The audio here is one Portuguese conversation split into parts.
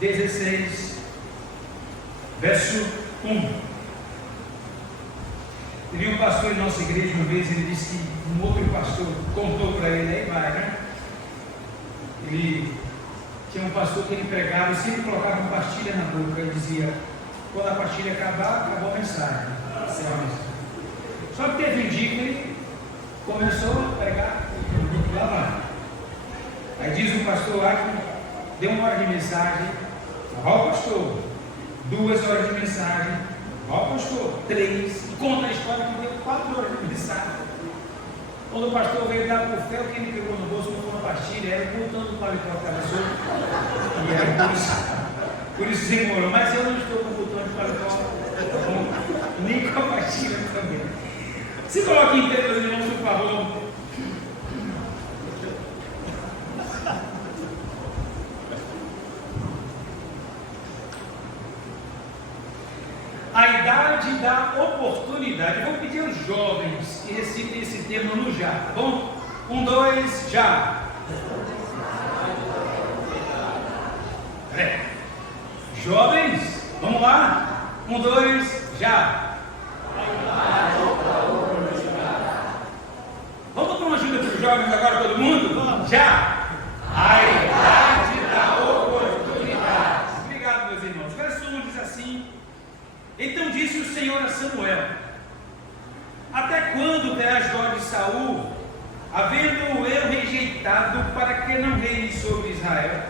16, verso 1. Teve um pastor em nossa igreja uma vez, ele disse que um outro pastor contou para ele, aí vai, né? Ele tinha um pastor que ele pregava e sempre colocava uma pastilha na boca e dizia: quando a pastilha acabar, acabou a mensagem. Só que teve um dia que ele começou a pregar e lá vai. Aí diz o pastor lá que deu 1 hora de mensagem, ó pastor, 2 horas de mensagem, ó pastor, 3, e conta a história que deu 4 horas de mensagem. Quando o pastor veio dar por fé, o que ele pegou no bolso não foi uma pastilha, era voltando o paletó que estava solto. E era por isso demorou. Mas eu não estou com o botão de paletó, nem com a pastilha também. Se coloque em pé, meus irmãos, por favor. A idade da oportunidade. Eu vou pedir aos jovens que recitem esse termo no já, tá bom? 1, 2, já. Jovens, vamos lá? 1, 2, já. Vamos dar uma ajuda para os jovens agora, todo mundo? Já. A idade da oportunidade. Obrigado, meus irmãos. Verso 1 diz assim: então disse o Senhor a Samuel: até quando terás dó de Saul, havendo-o eu rejeitado, para que não reine sobre Israel?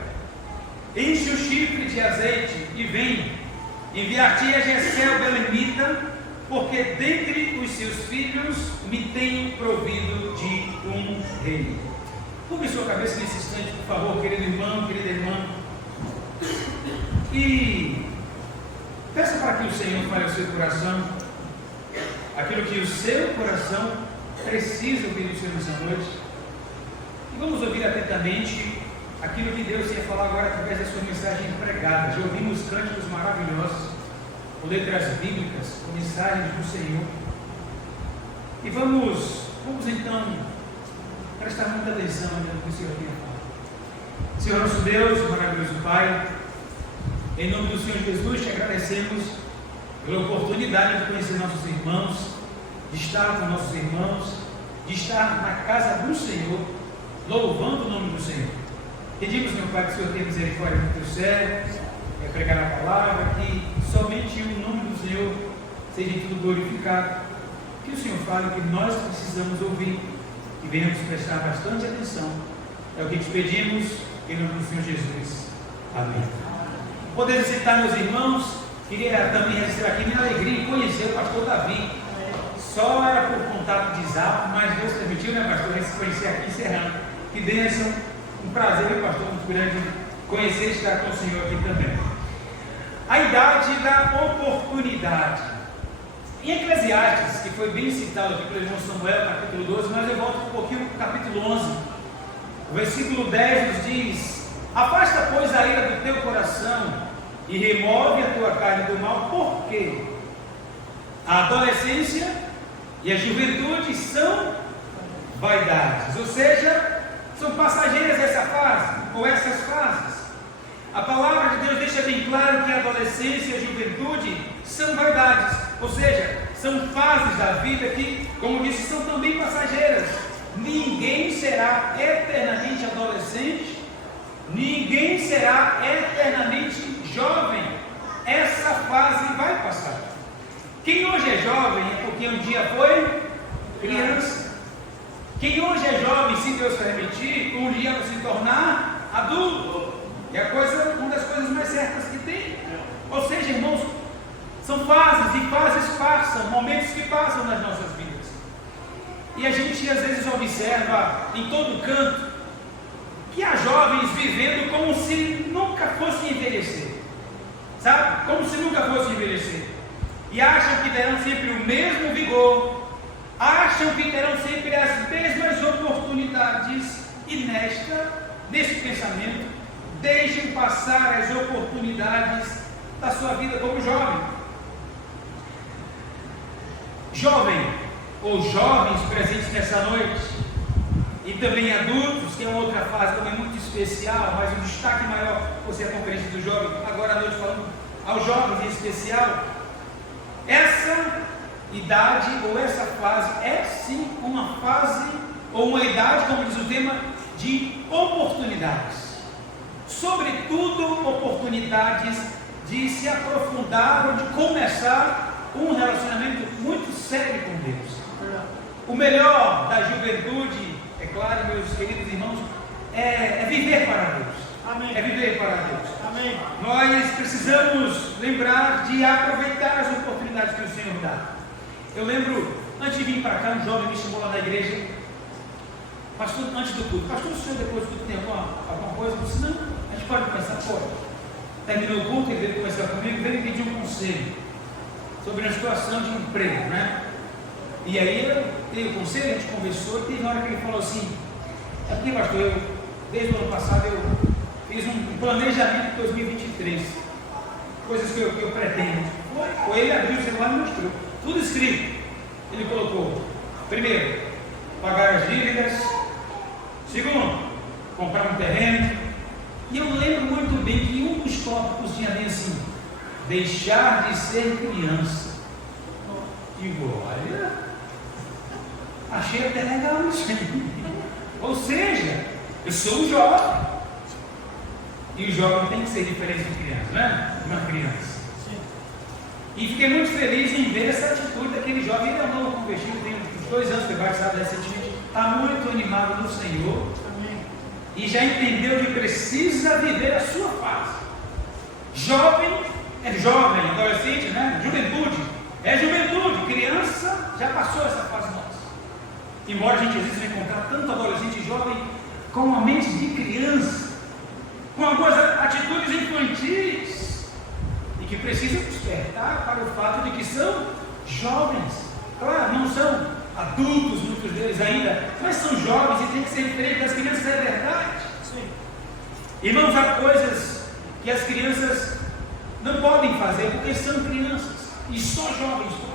Enche o chifre de azeite e vem, enviar-te a Jessé o belemita, porque dentre os seus filhos me tenho provido de um rei. Curve sua cabeça nesse instante, por favor, querido irmão, querida irmã, e peça para que o Senhor fale ao seu coração aquilo que o seu coração precisa ouvir do Senhor nessa noite. E vamos ouvir atentamente aquilo que Deus ia falar agora através da sua mensagem pregada. Já ouvimos cânticos maravilhosos, com letras bíblicas, com mensagens do Senhor. E vamos então prestar muita atenção no que o Senhor tem a falar. Senhor nosso Deus, maravilhoso Pai, em nome do Senhor Jesus, te agradecemos pela oportunidade de conhecer nossos irmãos, de estar com nossos irmãos, de estar na casa do Senhor, louvando o nome do Senhor. Pedimos, meu Pai, que o Senhor tenha misericórdia do teu servo, pregar a palavra, que somente o nome do Senhor seja tudo glorificado, que o Senhor fale o que nós precisamos ouvir, que venhamos prestar bastante atenção. É o que te pedimos, em nome do Senhor Jesus. Amém. Podendo citar meus irmãos, queria também registrar aqui minha alegria em conhecer o pastor Davi. Só era por contato de zap, mas Deus permitiu, né, pastor, se conhecer aqui encerrando. Que bênção, um prazer, meu pastor, muito grande conhecer e estar com o Senhor aqui também. A idade da oportunidade. Em Eclesiastes, que foi bem citado aqui pelo irmão Samuel, capítulo 12, mas eu volto um pouquinho para o capítulo 11. O versículo 10 nos diz: afasta, pois, a ira do teu coração e remove a tua carne do mal, porque a adolescência e a juventude são vaidades, ou seja, são passageiras essa fase, ou essas fases. A palavra de Deus deixa bem claro que a adolescência e a juventude são vaidades, ou seja, são fases da vida que, como disse, são também passageiras. Ninguém será eternamente adolescente, ninguém será eternamente jovem. Essa fase vai passar. Quem hoje é jovem é porque um dia foi criança. Quem hoje é jovem, se Deus permitir, um dia vai se tornar adulto. É uma das coisas mais certas que tem. Ou seja, irmãos, são fases, e fases passam, momentos que passam nas nossas vidas. E a gente às vezes observa em todo canto que há jovens vivendo como se nunca fossem envelhecer, sabe? Como se nunca fossem envelhecer. E acham que terão sempre o mesmo vigor, acham que terão sempre as mesmas oportunidades, e nesse pensamento, deixem passar as oportunidades da sua vida como jovem. Jovem, ou jovens presentes nessa noite, e também adultos, que é uma outra fase também muito especial, mas um destaque maior por ser a conferência do jovem, agora à noite falando aos jovens em especial. Essa idade ou essa fase é sim uma fase ou uma idade, como diz o tema, de oportunidades, sobretudo oportunidades de se aprofundar ou de começar um relacionamento muito sério com Deus. O melhor da juventude, é claro, meus queridos irmãos, é viver para Deus. Amém. É viver para Deus. Amém. Nós precisamos lembrar de aproveitar as oportunidades que o Senhor dá. Eu lembro, antes de vir para cá, um jovem me chamou lá na igreja, pastor, antes do culto, pastor, o senhor depois do culto tem alguma coisa? Eu disse, não, a gente pode pensar, pode. Terminou o culto, ele veio conversar comigo, veio me pedir um conselho sobre a situação de emprego, né? E aí eu dei o conselho, a gente conversou, e teve uma hora que ele falou assim, é porque, pastor, eu, desde o ano passado eu fiz um planejamento de 2023, coisas que eu pretendo. Foi ele abriu o celular e mostrou, tudo escrito. Ele colocou, primeiro, pagar as dívidas, segundo, comprar um terreno. E eu lembro muito bem que um dos tópicos tinha bem assim, deixar de ser criança. Digo, olha, achei até legal isso. Ou seja, eu sou um jovem. E o jovem tem que ser diferente de criança, né? Uma criança. Sim. E fiquei muito feliz em ver essa atitude daquele jovem. Ele é um novo convertido, tem uns 2 anos que vai, sabe, recentemente. Está muito animado no Senhor. Amém. E já entendeu que precisa viver a sua fase. Jovem é jovem, adolescente, né? Juventude é juventude. Criança já passou essa fase nossa. Embora a gente às vezes encontrar tanto adolescente e jovem com uma mente de criança, com algumas atitudes infantis e que precisam despertar para o fato de que são jovens. Claro, não são adultos, muitos deles ainda, mas são jovens e tem que ser diferente das crianças, é verdade. Sim. Irmãos, há coisas que as crianças não podem fazer porque são crianças e só jovens podem.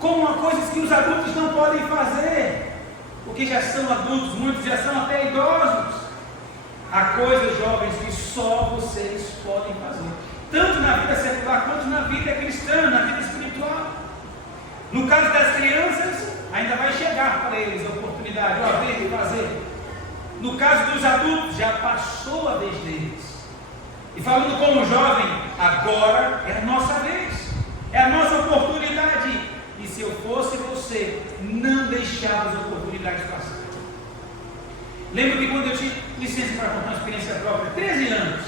Como há coisas que os adultos não podem fazer porque já são adultos, muitos já são até idosos. Há coisas, jovens, que só vocês podem fazer, tanto na vida secular quanto na vida cristã, na vida espiritual. No caso das crianças, ainda vai chegar para eles a oportunidade, a vez de fazer. No caso dos adultos, já passou a vez deles. E falando como jovem, agora é a nossa vez, é a nossa oportunidade. E se eu fosse você, não deixava as oportunidades passar. Lembro que quando eu tinha licença para contar uma experiência própria, 13 anos,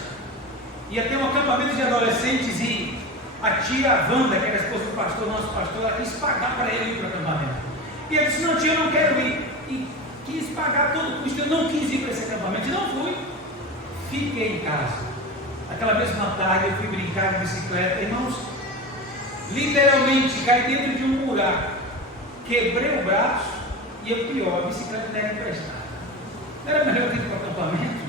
ia ter um acampamento de adolescentes e a tia Wanda, que era a esposa do pastor, nosso pastor, ela quis pagar para ele ir para o acampamento. E ele disse, não tia, eu não quero ir. E quis pagar todo o custo, eu não quis ir para esse acampamento, e não fui. Fiquei em casa. Aquela mesma tarde eu fui brincar de bicicleta, irmãos, literalmente caí dentro de um buraco, quebrei o braço e o pior, a bicicleta não era emprestada. Não era melhor eu ir para o acampamento?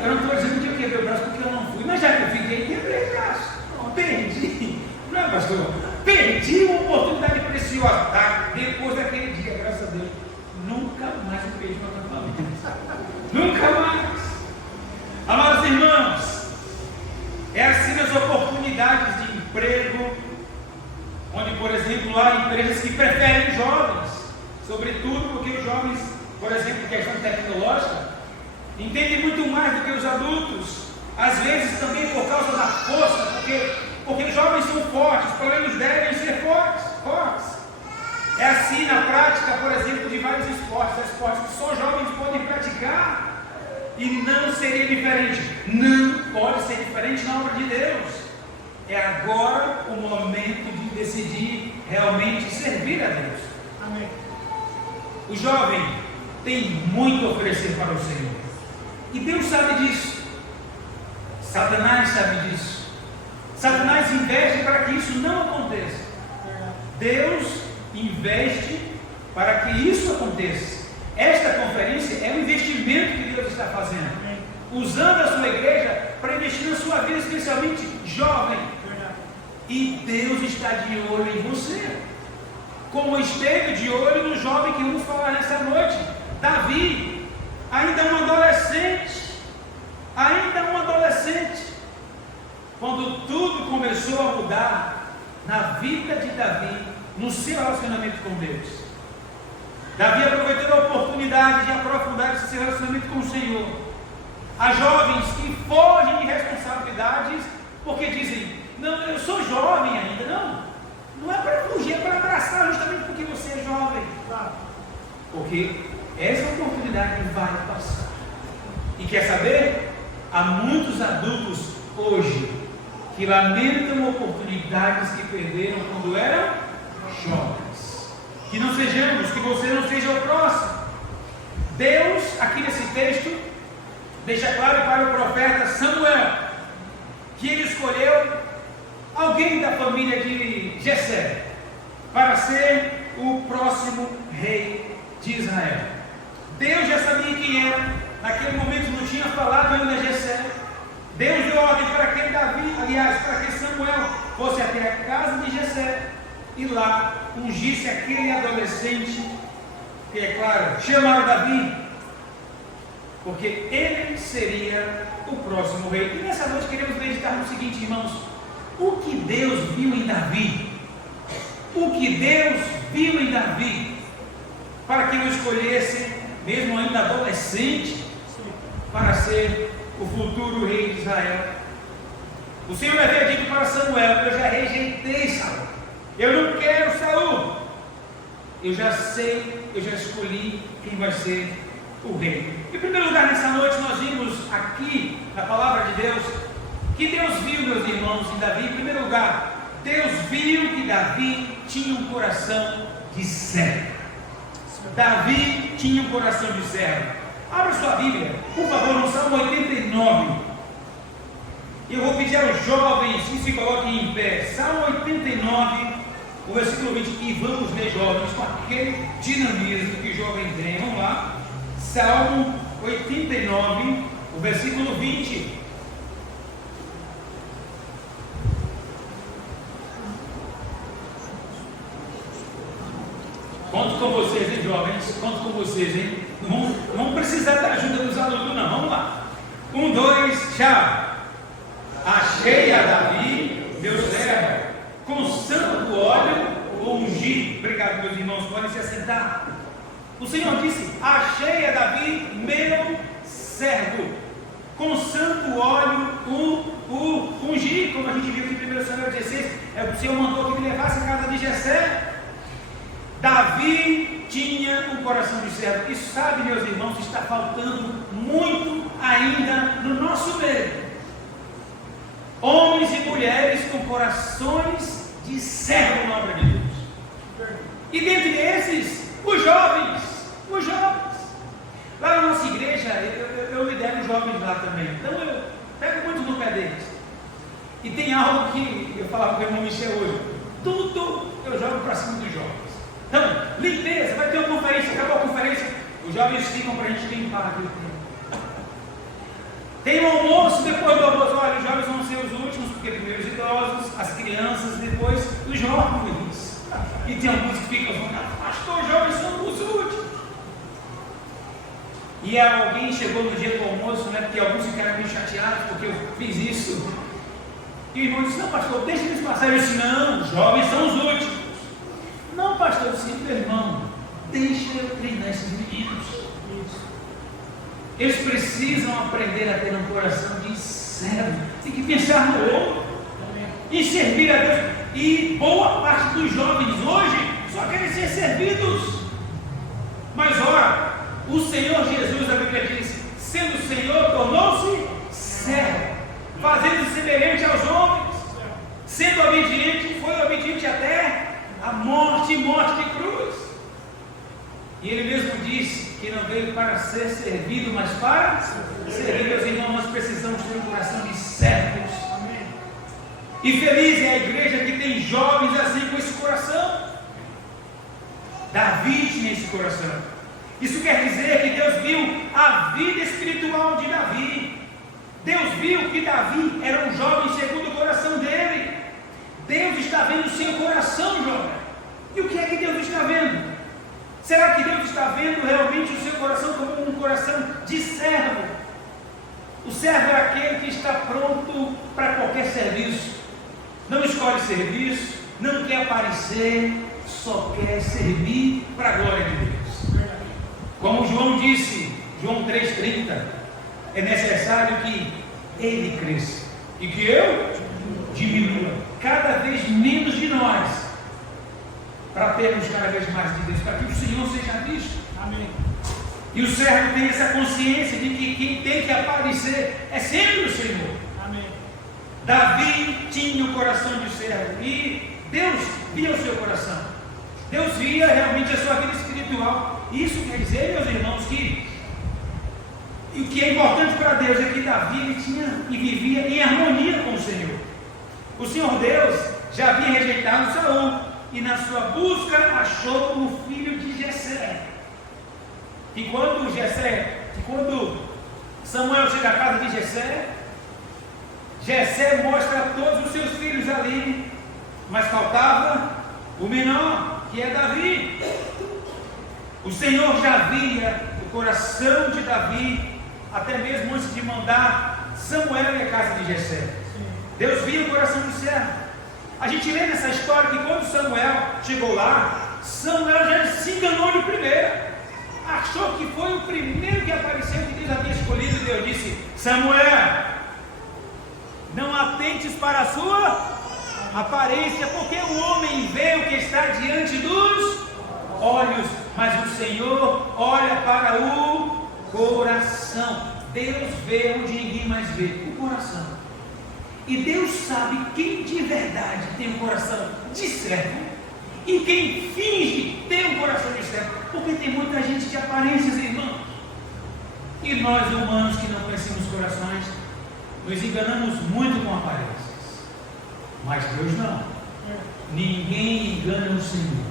Eu não estou dizendo que eu quebrei o braço porque eu não fui, mas já que eu fiquei, quebrei o braço. Perdi, não é, pastor? Perdi uma oportunidade preciosa. Tá? Depois daquele dia, graças a Deus, nunca mais eu perdi no acampamento. Nunca mais. Amados irmãos, é assim as oportunidades de emprego, onde, por exemplo, há empresas que preferem jovens, sobretudo porque os jovens, por exemplo, questão tecnológica, entendem muito mais do que os adultos, às vezes também por causa da força, porque os jovens são fortes, pelo menos devem ser fortes. É assim na prática, por exemplo, de vários esportes que só jovens podem praticar, e não seria diferente, não pode ser diferente na obra de Deus. É agora o momento de decidir realmente servir a Deus. Amém. O jovem tem muito a oferecer para o Senhor, e Deus sabe disso. Satanás sabe disso. Satanás investe para que isso não aconteça. Deus investe para que isso aconteça. Esta conferência é um investimento que Deus está fazendo, usando a sua igreja para investir na sua vida, especialmente jovem. E Deus está de olho em você, como esteve de olho no jovem que vamos falar nessa noite, Davi. Davi, ainda um adolescente, quando tudo começou a mudar na vida de Davi, no seu relacionamento com Deus. Davi aproveitou a oportunidade de aprofundar esse seu relacionamento com o Senhor. Há jovens que fogem de responsabilidades porque dizem: não, eu sou jovem ainda. Não é para fugir, é para abraçar, justamente porque você é jovem. Porque essa oportunidade vai passar. E quer saber? Há muitos adultos hoje que lamentam oportunidades que perderam quando eram jovens. Que não sejamos, que você não seja o próximo. Deus, aqui nesse texto, deixa claro para o profeta Samuel que ele escolheu alguém da família de Jessé para ser o próximo rei de Israel. Deus já sabia quem era, naquele momento não tinha falado ainda a Jessé. Deus deu ordem para que para que Samuel fosse até a casa de Jessé e lá ungisse aquele adolescente, que é claro, chamaram Davi, porque ele seria o próximo rei. E nessa noite queremos meditar no seguinte, irmãos: o que Deus viu em Davi? O que Deus viu em Davi para que o escolhesse, mesmo ainda adolescente, para ser o futuro rei de Israel? O Senhor havia dito para Samuel: eu já rejeitei Saul, eu não quero Saul, eu já sei, eu já escolhi quem vai ser o rei. Em primeiro lugar, nessa noite nós vimos aqui na palavra de Deus que Deus viu, meus irmãos, em Davi. Em primeiro lugar, Deus viu que Davi tinha um coração de servo. Davi tinha um coração de servo. Abra sua Bíblia, por favor, no Salmo 89. Eu vou pedir aos jovens que se coloquem em pé. Salmo 89, o versículo 20. E vamos ler, jovens, com aquele dinamismo que jovem tem. Vamos lá. Salmo 89, o versículo 20. Conto com vocês, hein, jovens? Conto com vocês, hein? Não vão precisar da ajuda dos alunos, não. Vamos lá. 1, 2, tchau. Achei a Davi, meu servo, com santo óleo ungido. Obrigado, meus irmãos. Podem se assentar. O Senhor disse: achei a Davi, meu servo, com santo óleo ungido. Como a gente viu aqui em 1 Samuel 16, o Senhor mandou que me levasse a casa de Jessé. Davi tinha um coração de servo. E sabe, meus irmãos, está faltando muito ainda no nosso meio. Homens e mulheres com corações de servo na obra de Deus. E dentre esses, os jovens. Lá na nossa igreja, eu lidero os jovens lá também. Então eu pego muito no pé deles. E tem algo que eu falava com o irmão Michel hoje: tudo eu jogo para cima dos jovens. Então, limpeza, vai ter uma conferência, acabou a conferência, os jovens ficam para a gente limpar aquilo. Tem um almoço, depois do almoço, olha, os jovens vão ser os últimos, porque primeiro os idosos, as crianças, depois os jovens. E tem alguns que ficam falando: pastor, os jovens são os últimos. E alguém chegou no dia do almoço, né, porque alguns ficaram meio chateados porque eu fiz isso. E o irmão disse: não, pastor, deixa eles passarem. Eu disse: não, os jovens são os últimos. Não, pastor, eu disse: meu irmão, deixa eu treinar esses meninos. Eles precisam aprender a ter um coração de servo. Tem que pensar no outro, em servir a Deus. E boa parte dos jovens hoje só querem ser servidos. Mas ora, o Senhor Jesus, a Bíblia diz, sendo o Senhor, tornou-se servo, fazendo-se semelhante aos homens, sendo obediente, foi obediente até a morte e morte de cruz. E ele mesmo disse que não veio para ser servido, mas para servir. Meus irmãos, nós precisamos ter um coração de servos. E feliz é a igreja que tem jovens assim, com esse coração. Davi tinha esse coração. Isso quer dizer que Deus viu a vida espiritual de Davi. Deus viu que Davi era um jovem segundo o coração dele. Deus está vendo o seu coração, jovem. E o que é que Deus está vendo? Será que Deus está vendo realmente o seu coração como um coração de servo? O servo é aquele que está pronto para qualquer serviço, não escolhe serviço, não quer aparecer, só quer servir para a glória de Deus. Como João disse, João 3,30, é necessário que Ele cresça e que eu diminua, cada vez menos de nós, para termos cada vez mais de Deus, para que o Senhor seja visto. Amém. E o servo tem essa consciência de que quem tem que aparecer é sempre o Senhor. Amém. Davi tinha o coração de servo e Deus via o seu coração. Deus via realmente a sua vida espiritual. Isso quer dizer, meus irmãos, que o que é importante para Deus é que Davi ele tinha e vivia em harmonia com o Senhor. O Senhor Deus já havia rejeitado Saul e na sua busca achou o filho de Jessé. E quando Samuel chega à casa de Jessé, Jessé mostra a todos os seus filhos ali, mas faltava o menor, que é Davi. O Senhor já via o coração de Davi, até mesmo antes de mandar Samuel ir à casa de Jessé. Deus via o coração do servo. A gente lê nessa história que quando Samuel chegou lá, Samuel já se enganou de primeira. Achou que foi o primeiro que apareceu que Deus havia escolhido. E Deus disse: Samuel, não atentes para a sua aparência, porque o homem vê o que está diante dos olhos, mas o Senhor olha para o coração. Deus vê onde ninguém mais vê, o coração. E Deus sabe quem de verdade tem um coração de servo e quem finge ter um coração de servo, porque tem muita gente de aparências, irmãos. E nós humanos que não conhecemos corações, nos enganamos muito com aparências. Mas Deus não. Ninguém engana o Senhor.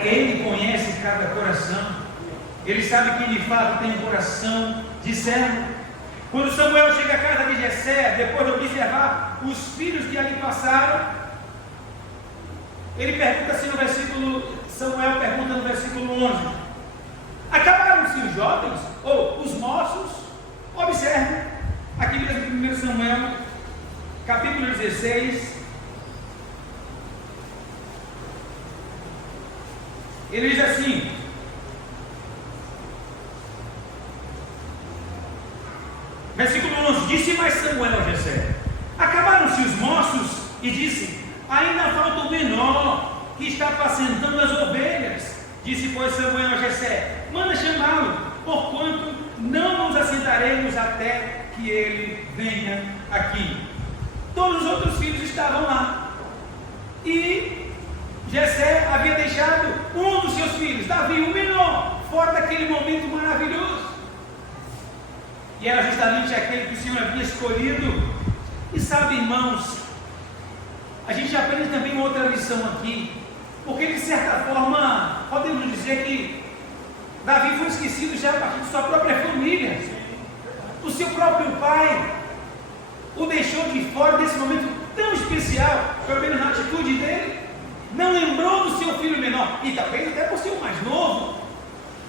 Ele conhece cada coração. Ele sabe quem de fato tem um coração de servo. Quando Samuel chega à casa de Jessé, depois de observar os filhos que ali passaram, ele pergunta assim no versículo, Samuel pergunta no versículo 11: acabaram-se os jovens ou os moços? Observe, aqui mesmo em 1 Samuel, capítulo 16, ele diz assim: versículo 11, disse mais Samuel a Jessé: acabaram-se os moços? E disse: ainda falta o menor, que está apacentando as ovelhas. Disse, pois, Samuel a Jessé: manda chamá-lo, porquanto não nos assentaremos até que ele venha aqui. Todos os outros filhos estavam lá, e Jessé havia deixado um dos seus filhos, Davi, o menor, fora daquele momento maravilhoso. E era justamente aquele que o Senhor havia escolhido. E sabe, irmãos, a gente aprende também uma outra lição aqui, porque de certa forma podemos dizer que Davi foi esquecido já a partir de sua própria família. O seu próprio pai o deixou de fora desse momento tão especial, pelo menos na atitude dele. Não lembrou do seu filho menor, e talvez até por ser o mais novo,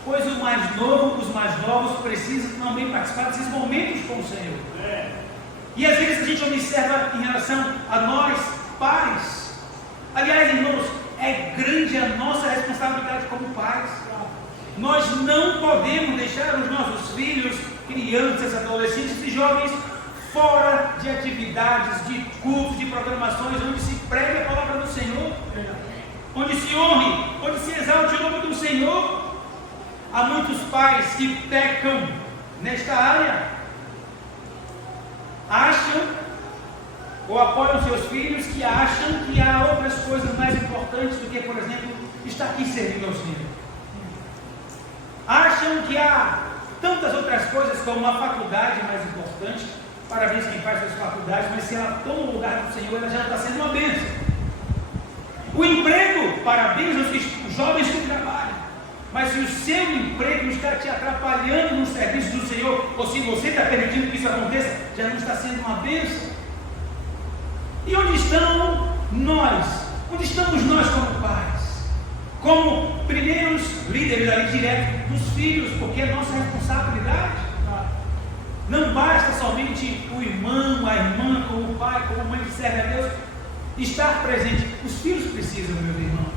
pois o mais novo, os mais novos precisam também participar desses momentos com o Senhor. E às vezes a gente observa em relação a nós, pais. Aliás, irmãos, é grande a nossa responsabilidade como pais. Nós não podemos deixar os nossos filhos, crianças, adolescentes e jovens fora de atividades, de cultos, de programações onde se pregue a palavra do Senhor, onde se honre, onde se exalte o nome do Senhor. Há muitos pais que pecam nesta área, acham ou apoiam seus filhos que acham que há outras coisas mais importantes do que, por exemplo, estar aqui servindo ao Senhor. Acham que há tantas outras coisas como a faculdade mais importante. Parabéns quem faz suas faculdades, mas se ela toma o lugar do Senhor, ela já está sendo uma bênção. O emprego, parabéns aos jovens que trabalham. Mas se o seu emprego está te atrapalhando no serviço do Senhor, ou se você está permitindo que isso aconteça, já não está sendo uma bênção. E onde estão nós? Onde estamos nós como pais? como primeiros líderes ali direto dos filhos, porque é nossa responsabilidade. Não basta somente o irmão, a irmã, como pai, como mãe que serve a Deus, estar presente. Os filhos precisam, meus irmãos.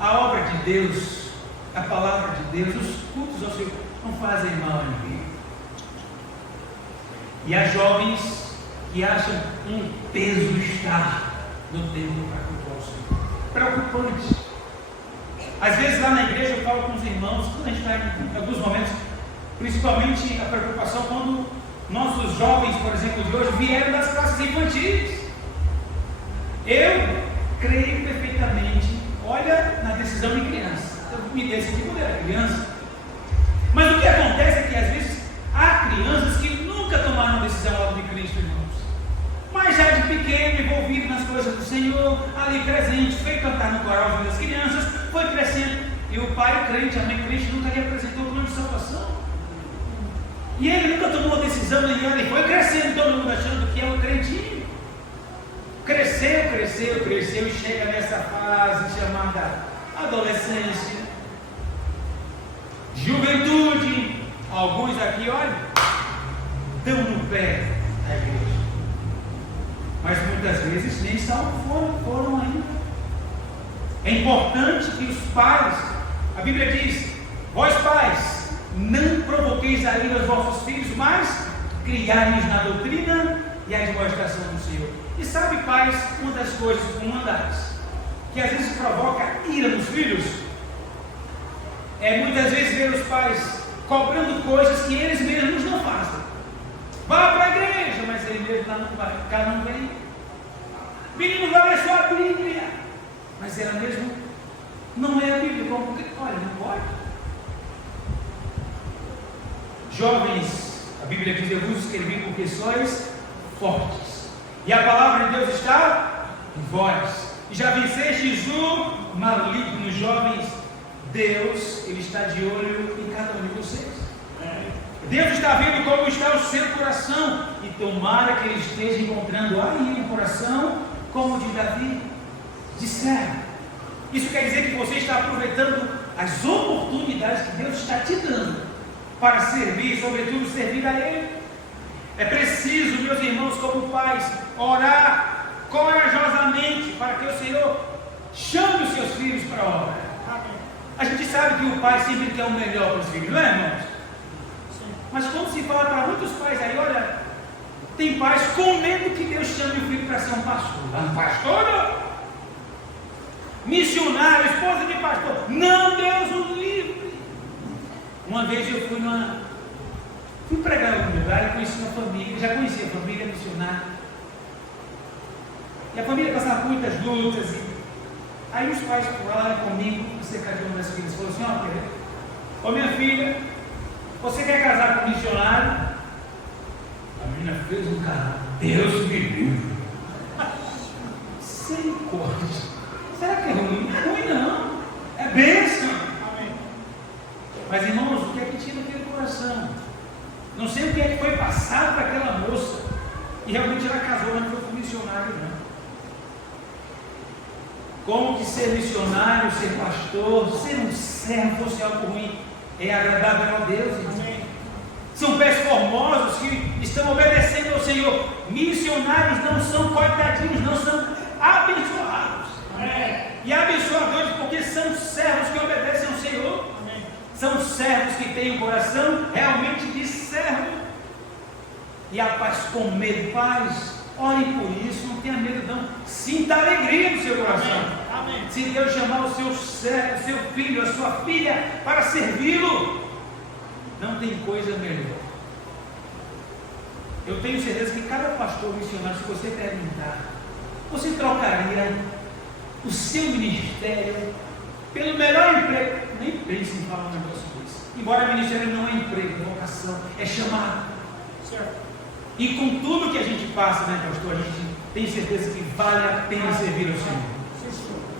A obra de Deus, a palavra de Deus, os cultos ao Senhor não fazem mal a ninguém. E há jovens que acham um peso estar no templo para cultuar o Senhor. Preocupante. Às vezes lá na igreja eu falo com os irmãos, quando a gente está em alguns momentos, principalmente a preocupação quando nossos jovens, por exemplo, de hoje, vieram das classes infantis. Eu creio perfeitamente, olha, na decisão de criança. Eu me decidi quando era criança. Mas o que acontece é que às vezes há crianças que nunca tomaram a decisão ao lado de Cristo, irmãos. Mas já de pequeno, envolvido nas coisas do Senhor, ali presente, foi cantar no coral das crianças, foi crescendo. E o pai crente, a mãe crente nunca lhe apresentou o plano de salvação. E ele nunca tomou a decisão nenhuma, ele foi crescendo, todo mundo achando que é um crentinho. Cresceu e chega nessa fase chamada adolescência, juventude. Alguns aqui, olha, dão no pé da igreja, mas muitas vezes nem foram ainda. É importante que os pais, a Bíblia diz: vós pais, não provoqueis a ira aos vossos filhos, mas criai-os na doutrina e a demonstração do Senhor. E sabe, pais, uma das coisas, que às vezes provoca ira nos filhos, é muitas vezes ver os pais cobrando coisas que eles mesmos não fazem. Vá para a igreja, mas ele mesmo lá não vai, cá não vem. Menino, vai ler sua Bíblia, mas ela mesmo não lê a Bíblia. Olha, não pode. Jovens, a Bíblia diz: eu vos escrevi porque sois fortes, e a palavra de Deus está em vós, e já vencestes o maligno. Jovens, Deus, Ele está de olho em cada um de vocês. Deus está vendo como está o seu coração, e tomara que Ele esteja encontrando aí um coração como o de Davi, de servo. Isso quer dizer que você está aproveitando as oportunidades que Deus está te dando para servir, sobretudo servir a Ele. É preciso, meus irmãos, como pais, orar corajosamente para que o Senhor chame os seus filhos para a obra. A gente sabe que o pai sempre quer o melhor para os filhos, não é, irmãos? Mas quando se fala para muitos pais aí, olha, tem pais com medo que Deus chame o filho para ser um pastor. Um pastor não. Missionário, esposa de pastor. Não, Deus o livre. Uma vez eu fui pregar em algum lugar e conheci uma família, já conhecia a família missionária. E a família passava por muitas lutas. Aí os pais falaram comigo, acerca de uma das filhas, falou assim: ó minha filha, você quer casar com um missionário? A menina fez um caso. Deus me livre. Misericórdia. Será que é ruim? Não é ruim, não. É bênção. Amém. Mas, irmãos, o que é que tinha naquele coração? Não sei o que é que foi passado para aquela moça. E realmente ela casou, mas não foi com missionário, não. Como que ser missionário, ser pastor, ser um servo fosse algo ruim? É agradável a Deus. Amém. São pés formosos que estão obedecendo ao Senhor. Missionários não são coitadinhos, não são abençoados. Amém. E abençoadores porque são servos que obedecem ao Senhor. Amém. São servos que têm um coração realmente de servo. E a paz com medo, paz, orem por isso, não tenha medo não. Sinta alegria no seu coração. Amém. Se Deus chamar o seu servo, o seu filho, a sua filha para servi-lo, não tem coisa melhor. Eu tenho certeza que cada pastor missionário, se você perguntar, você trocaria o seu ministério pelo melhor emprego? Nem pense em falar um negócio desse. Embora ministério não é emprego, é vocação, é chamado. Certo. E com tudo que a gente passa, né, pastor, a gente tem certeza que vale a pena servir ao Senhor.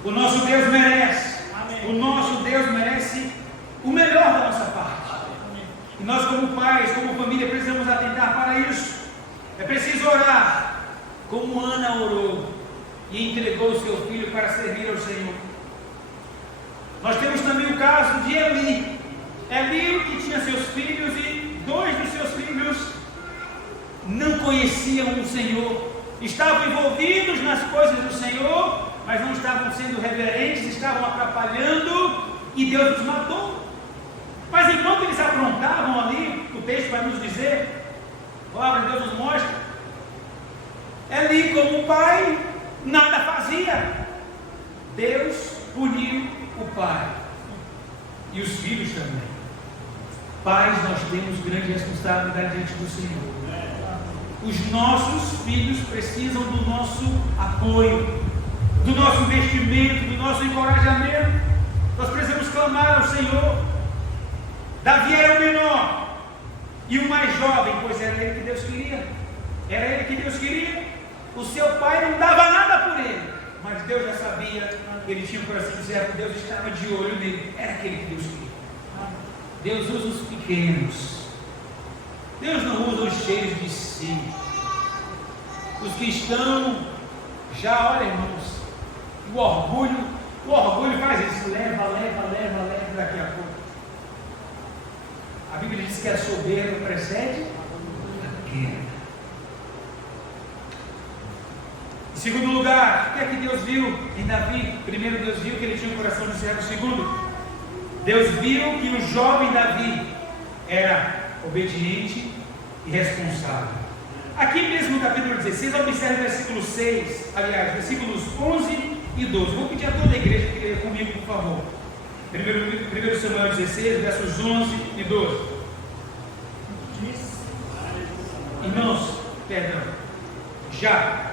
O nosso Deus merece. Amém. O nosso Deus merece o melhor da nossa parte. Amém. E nós, como pais, como família, precisamos atentar para isso. É preciso orar como Ana orou. e entregou o seu filho para servir ao Senhor. Nós temos também o caso de Eli. Eli, que tinha seus filhos, e 2 dos seus filhos não conheciam o Senhor, estavam envolvidos nas coisas do Senhor, mas não estavam sendo reverentes, estavam atrapalhando, e Deus os matou. Mas enquanto eles aprontavam ali, o texto vai nos dizer, a palavra de Deus nos mostra, Eli, como pai, nada fazia. Deus puniu o pai e os filhos também. Pais, nós temos grande responsabilidade diante do Senhor. Os nossos filhos precisam do nosso apoio, do nosso investimento, do nosso encorajamento. Nós precisamos clamar ao Senhor. Davi era o menor e o mais jovem, pois era ele que Deus queria. Era ele que Deus queria. O seu pai não dava nada por ele, mas Deus já sabia que ele tinha um coração de servo. Deus estava de olho nele. Era aquele que Deus queria. Deus usa os pequenos. Deus não usa os cheios de si. Os que estão já, olha, irmãos, o orgulho faz isso, leva daqui a pouco. A Bíblia diz que a soberba precede a queda. Em segundo lugar, o que é que Deus viu em Davi? Primeiro, Deus viu que ele tinha um coração de servo. Segundo, Deus viu que o jovem Davi era obediente e responsável. Aqui mesmo no capítulo 16, observe o versículo 6, aliás, versículos 11 e 12. Vou pedir a toda a igreja que leia comigo, por favor. 1 Samuel 16, versos 11 e 12. Irmãos, perdão. Já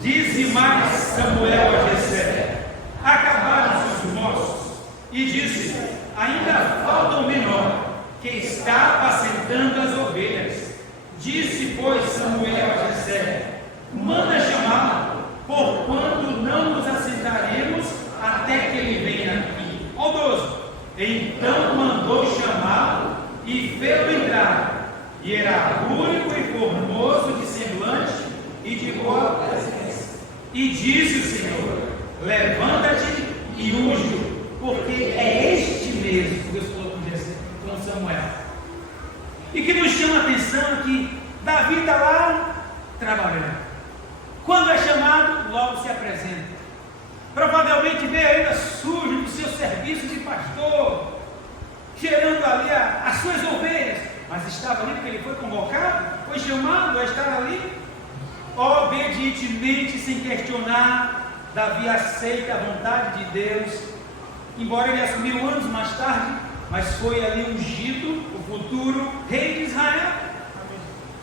disse mais Samuel a Jessé: acabaram os moços. E disse: ainda falta o menor, que está apacentando as ovelhas. Disse, pois, Samuel a Jessé: manda chamá-lo, porquanto não nos assentaremos até que ele venha aqui. Ao 12. Então mandou chamá-lo e fê-lo entrar. E era único e formoso de semblante e de boa presença. E disse o Senhor: levanta-te e unge-o, porque é este mesmo que Deus falou com Samuel. E que nos chama a atenção é que Davi está lá trabalhando. Quando é chamado, logo se apresenta. Provavelmente veio ainda sujo do seu serviço de pastor, cheirando ali as suas ovelhas, mas estava ali porque ele foi convocado, foi chamado a estar ali. Obedientemente, sem questionar, Davi aceita a vontade de Deus, embora ele assumiu anos mais tarde, mas foi ali ungido, o futuro rei de Israel.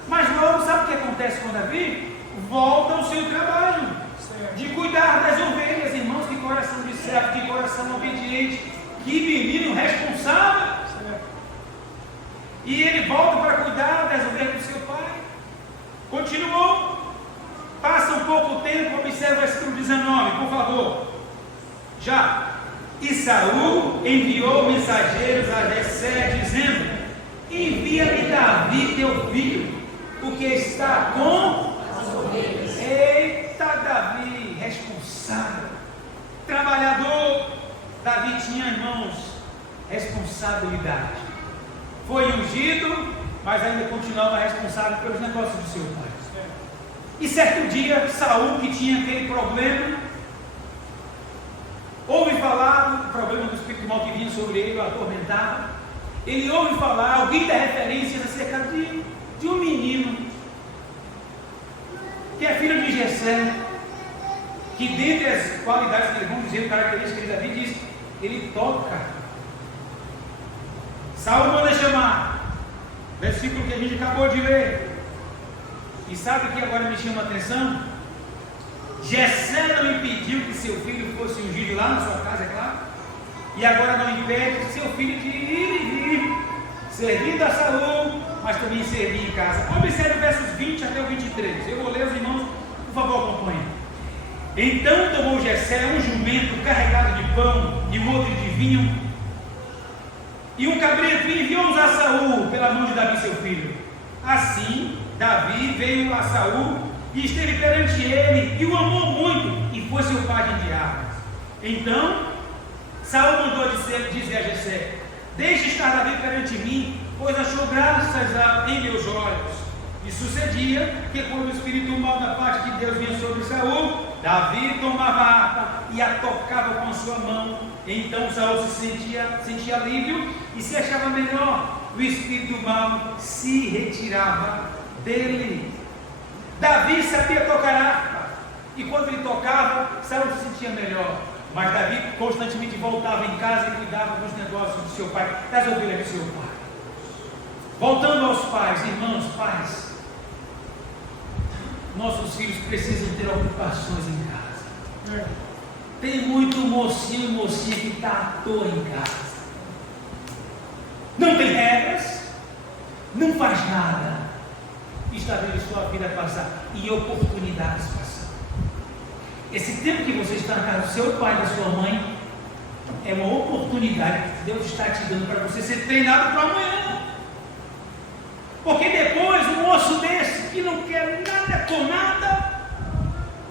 Mas logo, sabe o que acontece com Davi? Volta ao seu trabalho de cuidar das ovelhas. Irmãos, que coração de servo, que coração obediente, que menino responsável. E ele volta para cuidar das ovelhas do seu pai. Continuou. Passa um pouco tempo, observa o versículo 19, por favor. Já. E Saul enviou mensageiros a Jessé, dizendo: envia-me Davi, teu filho, porque está com as ovelhas. Eita, Davi, responsável, trabalhador. Davi tinha, irmãos, responsabilidade. Foi ungido, mas ainda continuava responsável pelos negócios do seu pai. E certo dia, Saul, que tinha aquele problema, ouve falar do problema do espírito mal que vinha sobre ele, o atormentava. Ele ouve falar, alguém dá referências acerca de um menino, que é filho de Jessé, que dentre as qualidades que eles vão dizer, características de Davi, diz: ele toca. Saul manda chamar, versículo que a gente acabou de ler. E sabe o que agora me chama a atenção? Jessé não impediu que seu filho fosse ungido lá na sua casa, é claro, e agora não impede seu filho de ir e vir, servindo a Saul, mas também servir em casa. Observe os versos 20 até o 23. Eu vou ler, os irmãos, por favor, acompanhem. Então tomou Jessé um jumento carregado de pão e o outro de vinho, e um cabrito, e enviou-os a Saul pela mão de Davi seu filho. Assim Davi veio a Saul e esteve perante ele, e o amou muito, e foi seu pai de armas. Então Saul mandou dizer a Jessé: deixe estar Davi perante mim, pois achou graças em meus olhos. E sucedia que quando o espírito mal da parte de Deus vinha sobre Saul, Davi tomava a harpa e a tocava com a sua mão. Então Saul sentia alívio e se achava melhor. O espírito mal se retirava dele. Davi sabia tocar harpa, e quando ele tocava, Saul se sentia melhor. Mas Davi constantemente voltava em casa e cuidava dos negócios de seu pai, das ovelhas de seu pai. Voltando aos pais, irmãos, pais, nossos filhos precisam ter ocupações em casa. Tem muito mocinho e mocinha que está à toa em casa. Não tem regras, não faz nada, está vendo sua vida passar e oportunidades passar. Esse tempo que você está na casa do seu pai e da sua mãe é uma oportunidade que Deus está te dando para você ser treinado para amanhã. Porque depois um moço desse que não quer nada com nada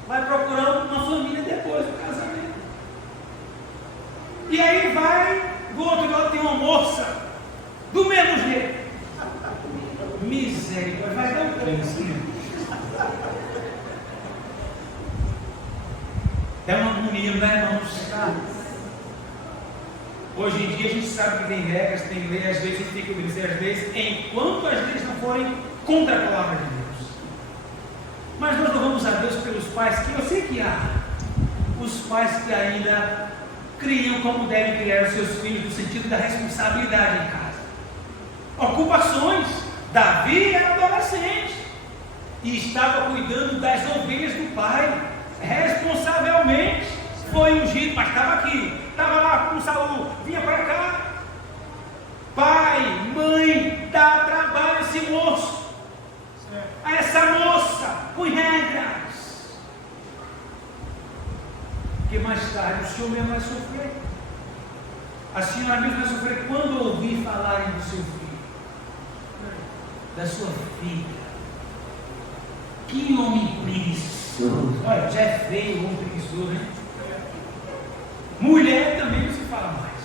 vai procurar uma família depois do casamento. E aí vai, do outro lado tem uma moça do mesmo jeito. Misericórdia, vai dar um câncer. É um menino, né, irmãos? Hoje em dia a gente sabe que tem regras, tem leis, às vezes a gente tem que obedecer as leis, enquanto as leis não forem contra a palavra de Deus. Mas nós louvamos a Deus pelos pais, que eu sei que há os pais que ainda criam como devem criar os seus filhos, no sentido da responsabilidade em casa. Ocupações. Davi era adolescente e estava cuidando das ovelhas do pai, responsavelmente. Foi ungido, mas estava aqui, estava lá com Saul, vinha para cá. Pai, mãe, dá trabalho a esse moço, a essa moça, põe regras, porque mais tarde o senhor mesmo vai sofrer, a senhora mesmo vai sofrer quando ouvir falarem do seu filho, da sua filha. Que homem preguiçoso! Olha, já é feio o homem preguiçoso, né? Mulher também não se fala mais.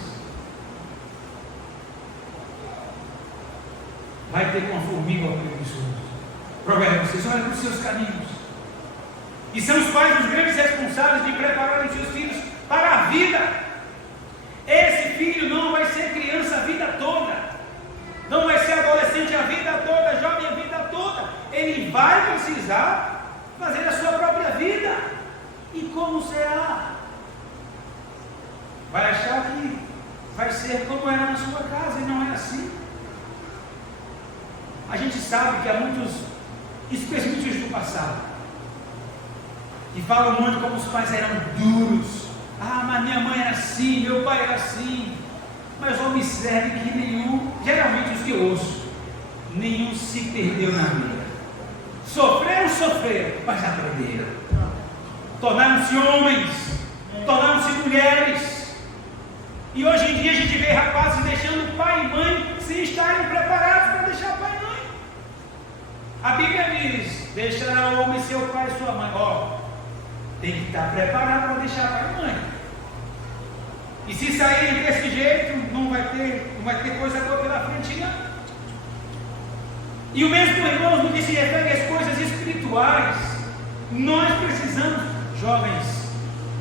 Vai ter com a formiga o preguiçoso. Provérbios, vocês olhem para os seus caminhos. E são os pais os grandes responsáveis de prepararem seus filhos para a vida. Esse filho não vai ser criança a vida toda, não vai ser adolescente a vida toda, jovem a vida toda. Ele vai precisar fazer a sua própria vida. E como será? Vai achar que vai ser como era na sua casa, e não é assim. A gente sabe que há muitos especialistas do passado que falam muito como os pais eram duros. Ah, mas minha mãe era assim, meu pai era assim. Mas observe que nenhum, geralmente os que eu ouço, nenhum se perdeu na vida. Sofreram, mas aprenderam. Tornaram-se homens, tornaram-se mulheres. E hoje em dia a gente vê rapazes deixando pai e mãe sem estarem preparados para deixar pai e mãe. A Bíblia diz: deixará o homem seu pai e sua mãe. Ó, tem que estar preparado para deixar pai e mãe. E se saírem desse jeito, não vai ter coisa boa pela frente, não. E o mesmo, irmãos, no que se refere às coisas espirituais, nós precisamos, jovens,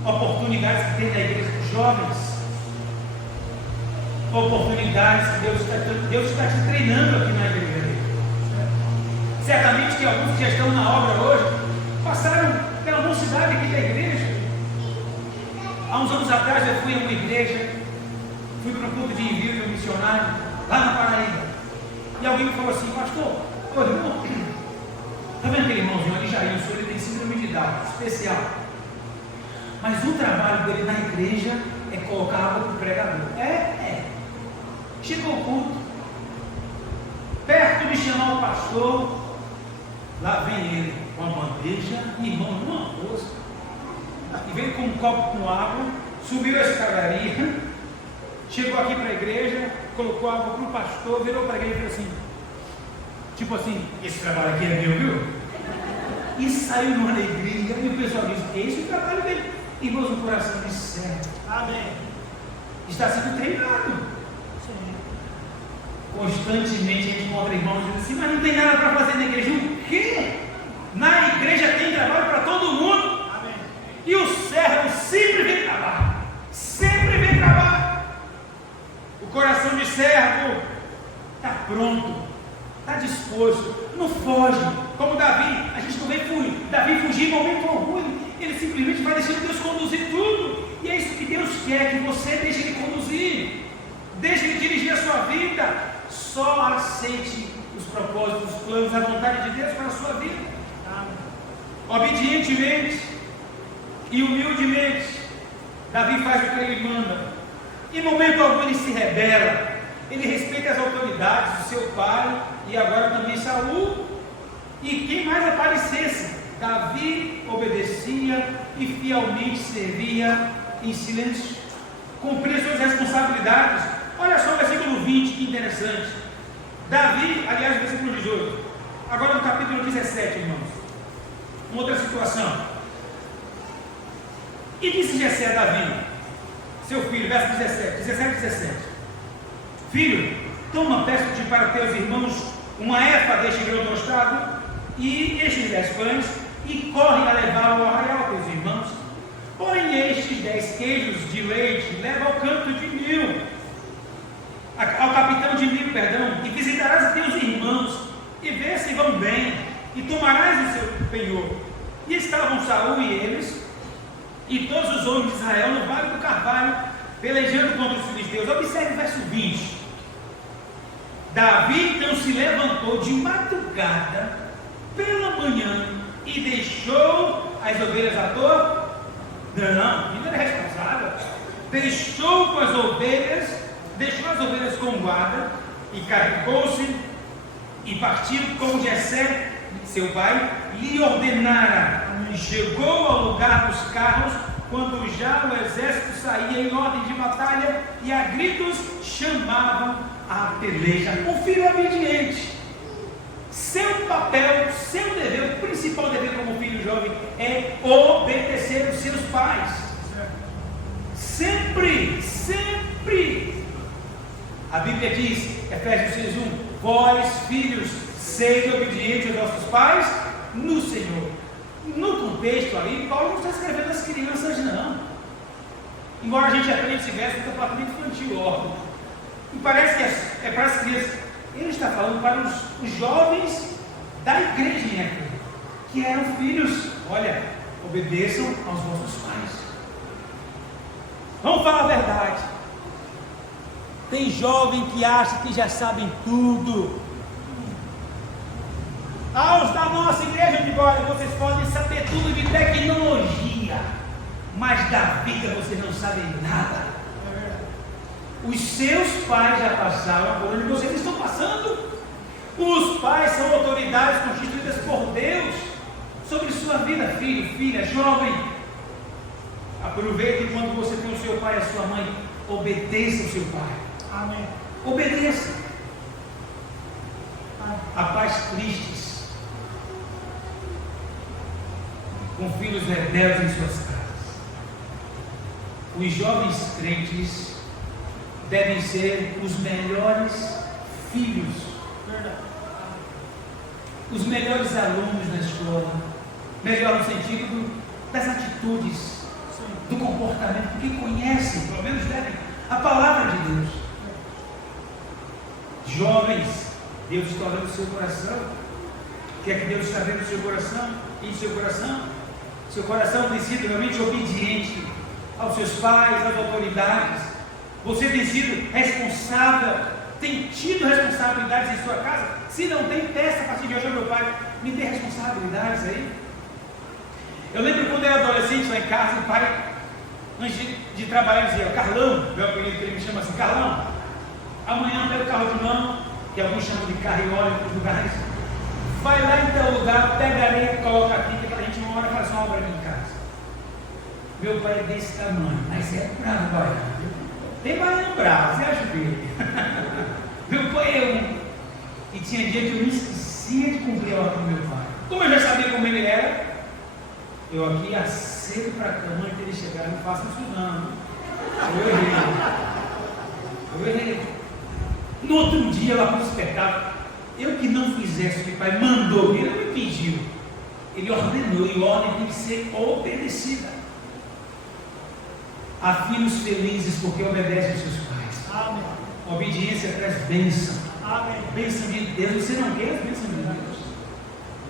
oportunidades que tem na igreja, jovens, oportunidades que Deus está te treinando aqui na igreja. Certamente que alguns que já estão na obra hoje passaram pela mocidade aqui da igreja. Há uns anos atrás eu fui a uma igreja, fui para um culto de envio de um missionário lá na Paraíba, e alguém me falou assim: pastor, irmão, está vendo aquele irmãozinho ali, Jair, o senhor, ele tem síndrome de Down especial, mas o trabalho dele na igreja é colocar água para o pregador. Chegou o culto, perto de chamar o pastor, lá vem ele com uma bandeja e mão numa bolsa, e veio com um copo com água, subiu a escadaria, chegou aqui para a igreja, colocou água para o pastor, virou para a igreja e falou assim, tipo assim: esse trabalho aqui é meu, viu? e saiu numa alegria. E o pessoal diz: esse é o trabalho dele. Irmãos, um coração de servo. Amém. Está sendo treinado. Sim. Constantemente a gente encontra irmãos dizendo assim: mas não tem nada para fazer na igreja. O quê? Na igreja tem trabalho para todo mundo. Amém. E o servo sempre vem trabalho. Sempre vem trabalho. O coração de servo está pronto, está disposto, não foge. Como Davi, a gente não vê Davi fugir em momento algum. Ele simplesmente vai deixando Deus conduzir tudo. E é isso que Deus quer, que você deixe Ele conduzir. Deixe Ele dirigir a sua vida. Só aceite os propósitos, os planos, a vontade de Deus para a sua vida. Obedientemente e humildemente, Davi faz o que ele manda. Em momento algum ele se rebela. Ele respeita as autoridades do seu pai e agora também Saul. E quem mais aparecesse, Davi obedecia e fielmente servia em silêncio, cumpria suas responsabilidades. Olha só o versículo 20, que interessante. Davi, aliás, versículo 18. Agora no capítulo 17, irmãos. Uma outra situação. E disse Jessé a Davi, seu filho, verso 17. Filho, toma, peço-te para teus irmãos uma efa deste grão tostado e estes 10 pães, e corre a levá-lo ao arraial, teus irmãos. Porém, estes 10 queijos de leite leva ao campo de Mil, ao capitão de Mil, e visitarás teus irmãos, e vê se vão bem, e tomarás o seu penhor. E estavam Saul e eles, e todos os homens de Israel no vale do Carvalho, pelejando contra os filisteus. Observe o verso 20. Davi então se levantou de madrugada, pela manhã, e deixou as ovelhas à toa? Não, ele era responsável. Deixou as ovelhas com guarda, e carregou-se, e partiu como Jessé, seu pai, lhe ordenara. E chegou ao lugar dos carros, quando já o exército saía em ordem de batalha, e a gritos chamavam a peleja. O filho obediente. Seu papel, seu dever, o principal dever como filho jovem é obedecer os seus pais. Sempre, sempre. A Bíblia diz, Efésios 6:1, vós, filhos, sede obedientes aos vossos pais no Senhor. No contexto ali, Paulo não está escrevendo às crianças, não. Embora a gente aprenda esse verso no departamento infantil, ó. E parece que é para as crianças. Ele está falando para os jovens da igreja em época, que eram filhos. Olha, obedeçam aos vossos pais. Vamos falar a verdade. Tem jovem que acha que já sabem tudo. Aos da nossa igreja de glória, vocês podem saber tudo de tecnologia, mas da vida vocês não sabem nada. Os seus pais já passaram por onde vocês estão passando. Os pais são autoridades constituídas por Deus sobre sua vida, filho, filha, jovem. Aproveite quando você tem o seu pai e a sua mãe. Obedeça ao seu pai. Amém. Obedeça. Há pais tristes com filhos rebeldes em suas casas. Os jovens crentes devem ser os melhores filhos, os melhores alunos na escola, melhor no sentido das atitudes, do comportamento, porque conhecem, pelo menos devem, a palavra de Deus. Jovens, Deus está olhando o seu coração. O que é que Deus está vendo no seu coração? E no seu coração? Seu coração tem sido realmente obediente aos seus pais, às autoridades. Você tem sido responsável, tem tido responsabilidades em sua casa? Se não tem, peça a partir de hoje ao meu pai, me dê responsabilidades aí. Eu lembro quando eu era adolescente lá em casa, o pai, antes de trabalhar, dizia: Carlão, meu apelido que ele me chama assim, Carlão, amanhã pega o carro de mão, que alguns chamam de carro e óleo nos lugares, vai lá em tal lugar, pega areia e coloca aqui, que aquela gente uma hora faz uma obra aqui em casa. Meu pai é desse tamanho, mas é bravo, baiano. Tem baiano bravo, você acha dele? Meu pai é um. E tinha dia que eu me esquecia de cumprir a ordem do meu pai. Como eu já sabia como ele era, eu aqui acedo para a cama antes dele chegar, não faço isso não. Eu errei. No outro dia, lá para os pecados, eu que não fizesse o que o pai mandou, ele não me pediu, ele ordenou, e ordem tem que ser obedecida. Há filhos felizes porque obedecem aos seus pais. Amém. Obediência traz bênção. Amém. Bênção de Deus. Você não quer a bênção de Deus?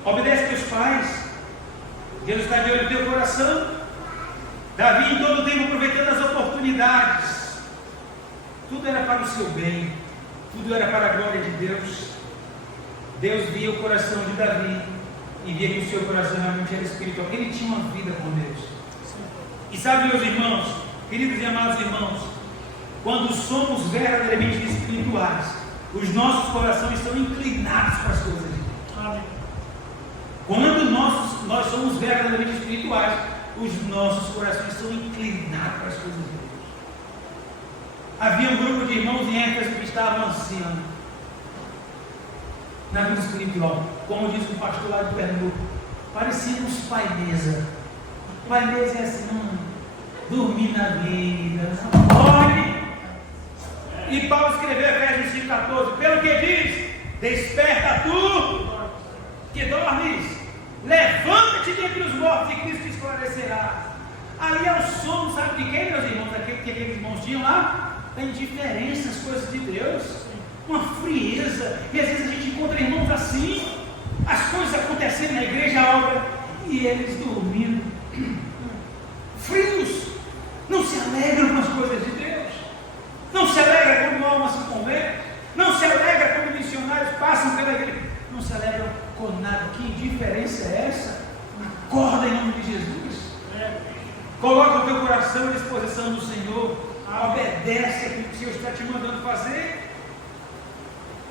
Obedece aos teus pais. Deus está de olho no teu coração. Davi em todo o tempo aproveitando as oportunidades. Tudo era para o seu bem. Tudo era para a glória de Deus. Deus via o coração de Davi e via que o seu coração realmente era espiritual. Ele tinha uma vida com Deus. E sabe, meus irmãos, queridos e amados irmãos, quando somos verdadeiramente espirituais, os nossos corações estão inclinados para as coisas de Deus. Amém. Quando nós somos verdadeiramente espirituais, os nossos corações estão inclinados para as coisas de Deus. Havia um grupo de irmãos em Éfeso que estavam ansiando na vida espiritual, como diz o pastor lá de Pernambuco, pareciam uns pai mesa. Pai mesa é assim, dormir na vida, dorme. E Paulo escreveu Efésios 5,14, pelo que diz, desperta tu que dormes, levanta-te dentre os mortos e Cristo te esclarecerá. Ali é o sono, sabe de quem, meus irmãos? Daquele que aqueles irmãos tinham lá? Da indiferença às coisas de Deus, uma frieza. E às vezes a gente encontra irmãos assim, as coisas acontecendo na igreja, a obra, e eles dormindo, frios, não se alegram com as coisas de Deus, não se alegra quando uma alma se converte, não se alegra quando missionários passam pela igreja, não se alegram com nada. Que indiferença é essa? Acorda em nome de Jesus, coloca o teu coração à disposição do Senhor, obedece aquilo que o Senhor está te mandando fazer.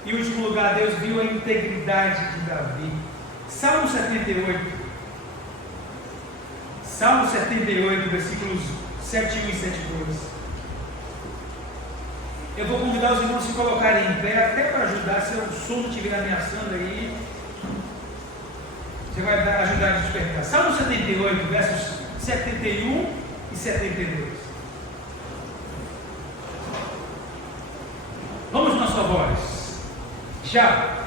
Em último lugar, Deus viu a integridade de Davi. Salmo 78, versículos 7:1 e 7:2. Eu vou convidar os irmãos a se colocarem em pé, até para ajudar, se o som estiver ameaçando aí, você vai ajudar a despertar. Salmo 78, versos 71 e 72. Vamos na sua voz. Já.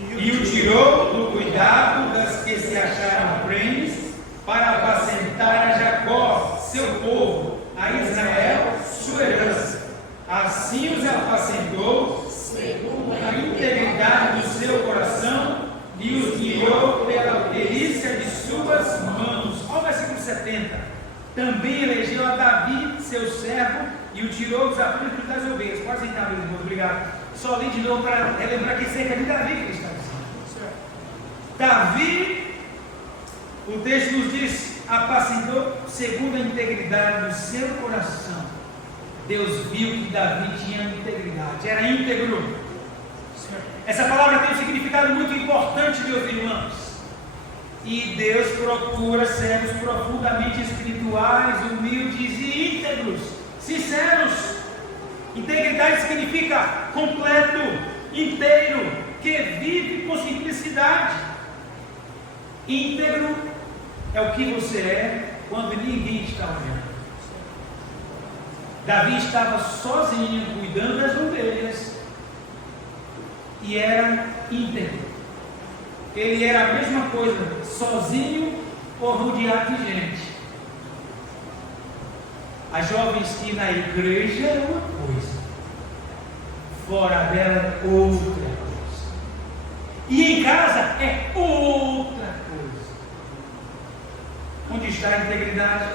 E o tirou do cuidado das que se acharam prenhes, para apacentar a Jacó, seu povo, a Israel, sua herança. Assim os apacentou, segundo a integridade do seu coração, e os guiou pela perícia de suas mãos. Olha o versículo 70. Também elegeu a Davi, seu servo, e o tirou dos apriscos das ovelhas. Pode sentar, meus irmãos, obrigado. Só li de novo para relembrar que cerca de Davi que ele está dizendo. Davi, o texto nos diz, apacentou segundo a integridade do seu coração. Deus viu que Davi tinha integridade, era íntegro. Essa palavra tem um significado muito importante, meus irmãos. E Deus procura servos profundamente espirituais, humildes e íntegros, sinceros. Integridade significa completo, inteiro, que vive com simplicidade. Íntegro é o que você é quando ninguém está olhando. Davi estava sozinho cuidando das ovelhas e era íntegro. Ele era a mesma coisa, sozinho ou rodeado de gente. As jovens que na igreja é uma coisa, fora dela é outra coisa, e em casa é outra coisa. Onde está a integridade?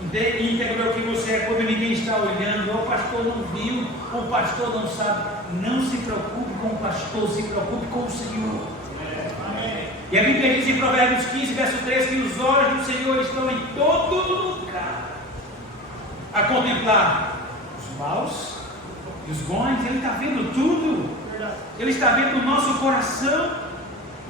Íntegro é o que você é quando ninguém está olhando. O pastor não viu, o pastor não sabe. Não se preocupe com o pastor, se preocupe com o Senhor. Amém. E a Bíblia diz em Provérbios 15, verso 3, que os olhos do Senhor estão em todo lugar, a contemplar os maus e os bons. Ele está vendo tudo. Ele está vendo o nosso coração.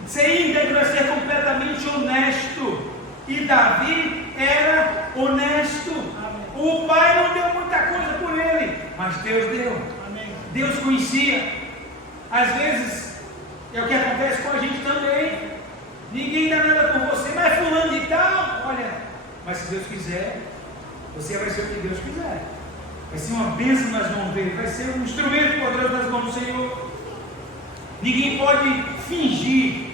Ser íntegro é ser completamente honesto. E Davi era honesto. Amém. O pai não deu muita coisa por ele, mas Deus deu. Amém. Deus conhecia. Às vezes É o que acontece com a gente também. Ninguém dá nada por você, mas fulano e tal, olha, mas se Deus quiser, você vai ser o que Deus quiser. Vai ser uma bênção nas mãos dele, vai ser um instrumento poderoso nas mãos do Senhor. Ninguém pode fingir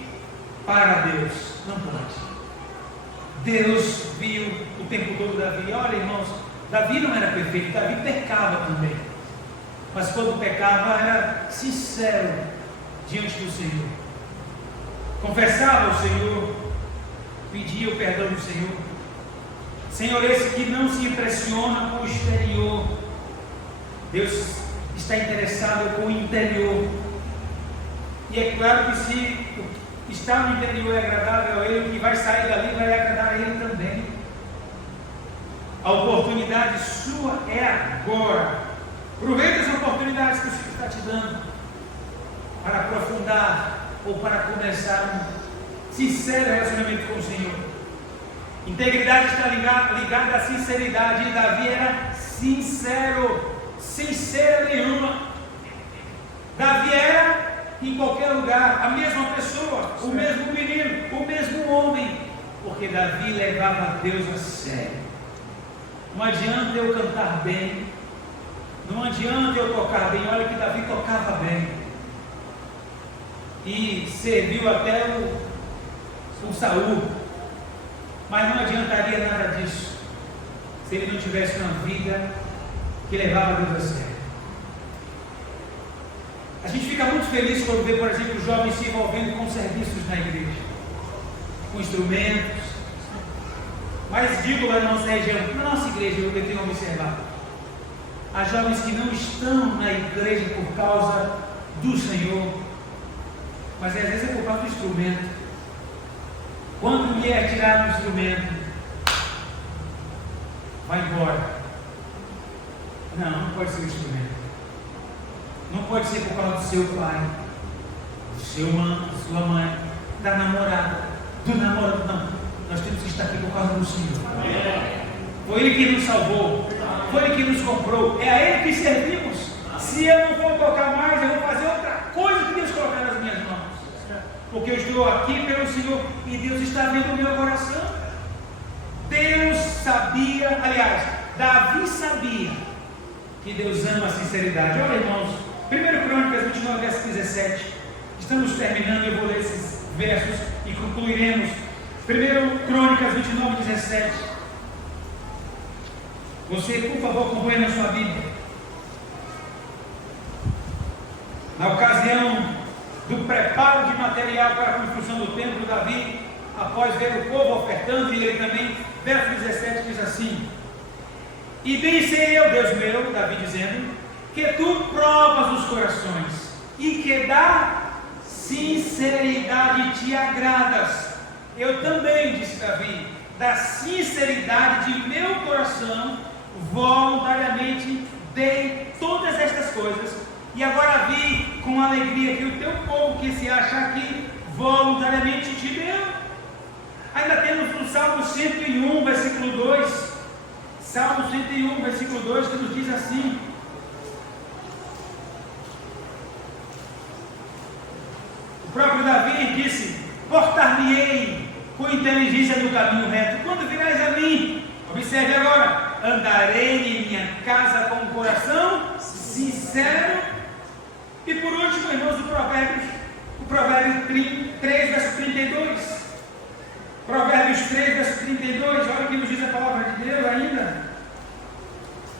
para Deus, não pode. Deus viu o tempo todo Davi. Olha, irmãos, Davi não era perfeito, Davi pecava também. Mas quando pecava, era sincero diante do Senhor. Confessava ao Senhor, pedia o perdão do Senhor. Senhor esse que não se impressiona com o exterior. Deus está interessado com o interior. E é claro que se estar no interior é agradável a Ele, o que vai sair dali vai agradar a Ele também. A oportunidade sua é agora. Aproveite as oportunidades que o Senhor está te dando para aprofundar ou para começar um sincero relacionamento com o Senhor. Integridade está ligada à sinceridade. E Davi era sincero, sem cera nenhuma. Davi era em qualquer lugar a mesma pessoa, o mesmo menino, o mesmo homem, porque Davi levava Deus a sério. Não adianta eu cantar bem, não adianta eu tocar bem. Olha que Davi tocava bem e serviu até o Saul, mas não adiantaria nada disso se ele não tivesse uma vida que levava Deus a sério. A gente fica muito feliz quando vê, por exemplo, jovens se envolvendo com serviços na igreja, com instrumentos. Mas digo lá na nossa região, na nossa igreja, eu tenho observado, há jovens que não estão na igreja por causa do Senhor, mas às vezes é por causa do instrumento. Quando vier tirar o instrumento, vai embora. Não pode ser o instrumento. Não pode ser por causa do seu pai, do seu mãe, da sua mãe, da namorada, do namorado. Não, nós temos que estar aqui por causa do Senhor. Foi Ele que nos salvou, foi Ele que nos comprou, é a Ele que servimos. Se eu não for tocar mais, eu vou fazer outra coisa que Deus colocar nas minhas mãos, porque eu estou aqui pelo Senhor e Deus está vendo o meu coração. Deus sabia, aliás, Davi sabia que Deus ama a sinceridade. Olha, irmãos, 1 Crônicas 29, verso 17. Estamos terminando, eu vou ler esses versos e concluiremos. 1 Crônicas 29, 17. Você, por favor, acompanhe na sua Bíblia. Na ocasião do preparo de material para a construção do templo, Davi, após ver o povo ofertando, e ele também, verso 17 diz assim: e bem sei eu, Deus meu, Davi dizendo, que tu provas os corações e que da sinceridade te agradas. Eu também, disse Davi, da sinceridade de meu coração, voluntariamente dei todas estas coisas, e agora vi com alegria que o teu povo que se acha aqui, voluntariamente te deu. Ainda temos no Salmo 101, versículo 2, Salmo 101, versículo 2, que nos diz assim: o próprio Davi disse: portar-me-ei com inteligência no caminho reto, quando virás a mim. Observe agora: andarei em minha casa com o coração sincero. E por último, irmãos, o provérbio 3, verso 32. Provérbios 3, verso 32, olha o que nos diz a palavra de Deus ainda.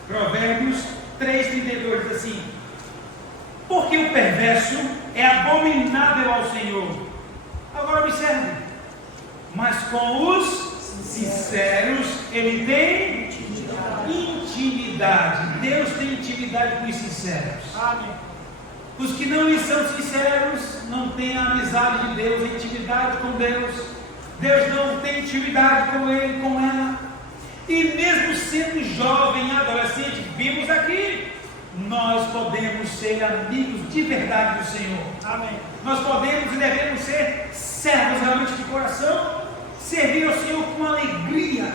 Provérbios 3, 32 diz assim: porque o perverso é abominável ao Senhor. Agora observe: mas com os sinceros ele tem intimidade. Deus tem intimidade com os sinceros. Amém. Os que não lhe são sinceros não têm a amizade de Deus, a intimidade com Deus. Deus não tem intimidade com ele, com ela. E mesmo sendo jovem e adolescente, vimos aqui, nós podemos ser amigos de verdade do Senhor. Amém. Nós podemos e devemos ser servos realmente de coração, servir ao Senhor com alegria.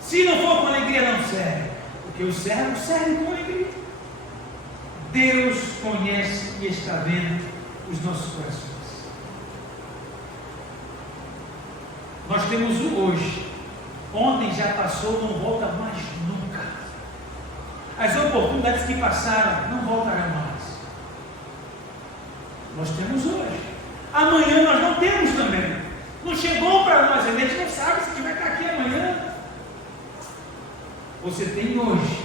Se não for com alegria, não serve, porque os servos servem com alegria. Deus conhece e está vendo os nossos corações. Nós temos o hoje. Ontem já passou, não volta mais nunca. As oportunidades que passaram não voltarão mais. Nós temos hoje. Amanhã nós não temos também. Não chegou para nós, a gente não sabe se a gente vai estar aqui amanhã. Você tem hoje.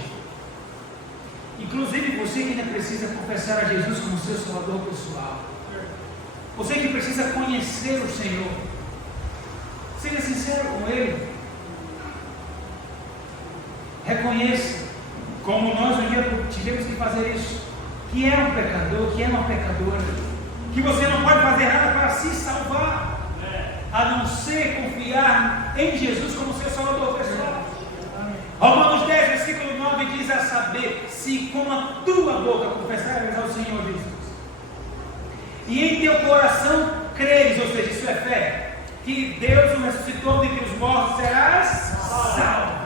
Inclusive você que ainda precisa confessar a Jesus como seu Salvador pessoal. Você que precisa conhecer o Senhor. Seja sincero com Ele. Reconheça, como nós um dia tivemos que fazer isso, que é um pecador, que é uma pecadora, que você não pode fazer nada para se salvar, a não ser confiar em Jesus como seu Salvador pessoal. Romanos 10, versículo 9 diz: a saber, se com a tua boca confessares ao Senhor Jesus, e em teu coração creres, ou seja, isso é fé, que Deus o ressuscitou dentre os mortos, serás salvo.